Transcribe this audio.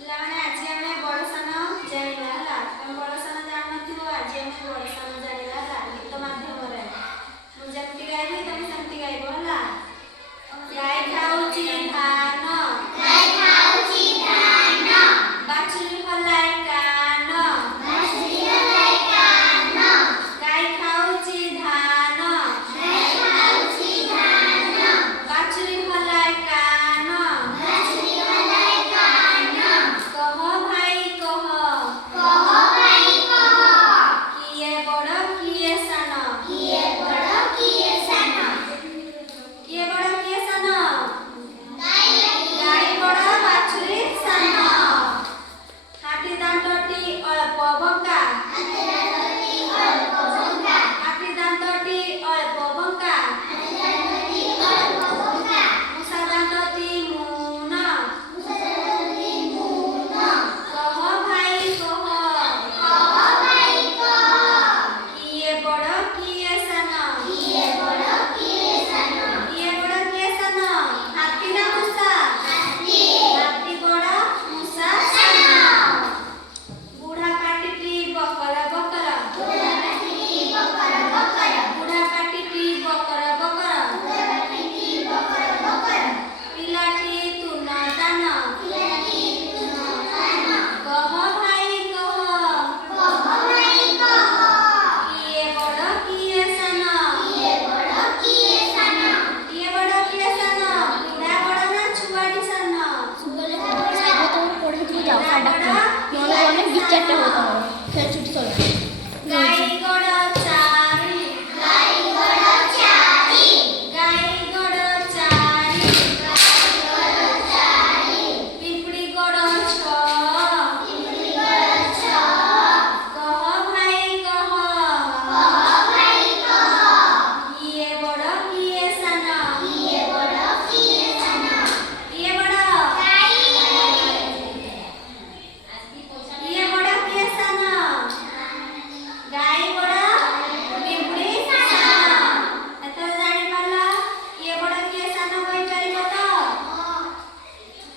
ପିଲାମାନେ ଆଜି ଆମେ ବଡ଼ସାନ ଜାଣିବା ହେଲା। ତମେ ବଡ଼ସାନ ଜାଣିନଥିବ, ଆଜି ଆମେ ବଡ଼ସାନ ଜାଣିବା ହେଲା ଗୀତ ମାଧ୍ୟମରେ। ମୁଁ ଯେମିତି ଗାଇବି ତମେ ସେମିତି ଗାଇବ ହେଲା। ଗାଈ ଖାଉଛି ଧାନ, ଗାଈ ଖାଉଛି ଧାନ, ବାଛୁରୀ ହଲାଇ କାନ, ବାଛୁରୀ ହଲାଇ କାନ, ଗାଈ ଖାଉଛି ଧାନ, ଗାଈ ଖାଉଛି ଧାନ, ବାଛୁରୀ ହଲାଇ କାନ, ବାଛୁରୀ ହଲାଇ କାନ, କହ ଭାଇ କହ, କହ ଭାଇ କହ, କିଏ ବଡ଼ କିଏ ସାନ, କିଏ ବଡ଼ କିଏ ସାନ, କିଏ ବଡ଼ କିଏ ସାନ, ଗାଈ ଗାଈ ବଡ଼ ବାଛୁରୀ ସାନ, ହାତୀ ଦାନ୍ତଟି ଅଳ୍ପ ବଙ୍କା, ହାତୀ ଦାନ୍ତଟି ଅଳ୍ପ ବଙ୍କା, ହାତୀ ଦାନ୍ତଟି ଅଳ୍ପ ବଙ୍କା, ହାତୀ ଦାନ୍ତଟି ଅଳ୍ପ ବଙ୍କା, ମୂଷା ଦାନ୍ତଟି ମୁନ, ମୂଷା ଦାନ୍ତଟି ମୁନ, କହ ଭାଇ କହ, କହ ଭାଇ କହ, କିଏ ବଡ଼ କିଏ ସାନ, କିଏ ବଡ଼ କିଏ ସାନ, କିଏ ବଡ଼ କିଏ ସାନ, ହାତୀ ନା ମୂଷା, ହାତୀ ହାତୀ ବଡ଼ ମୂଷା ସାନ, ବୁଢ଼ା ପାଟିଟି ବକର ବକର, ବୁଢ଼ା ପାଟିଟି ବକର ବକର, ବୁଢ଼ା ପାଟିଟି ବକର ବକର, ବୁଢ଼ା ପାଟିଟି ବକର ବକର, ପିଲାଟି ତୁନ ତାନ, ପିଲାଟି ତୁନ ତାନ, କହ ଭାଇ କହ, କହ ଭାଇ କହ, କିଏ ବଡ଼ କିଏ ସାନ, କିଏ ବଡ଼ କିଏ ସାନ, କିଏ ବଡ଼ କିଏ ସାନ, ବୁଢ଼ା ବଡ଼ ନା ଛୁଆଟି ସାନ, ପଢେଇଥିବୁ ଯାଅ ବୁଢ଼ା ବଡ଼ ନହେଲେ ବିଚାରଟା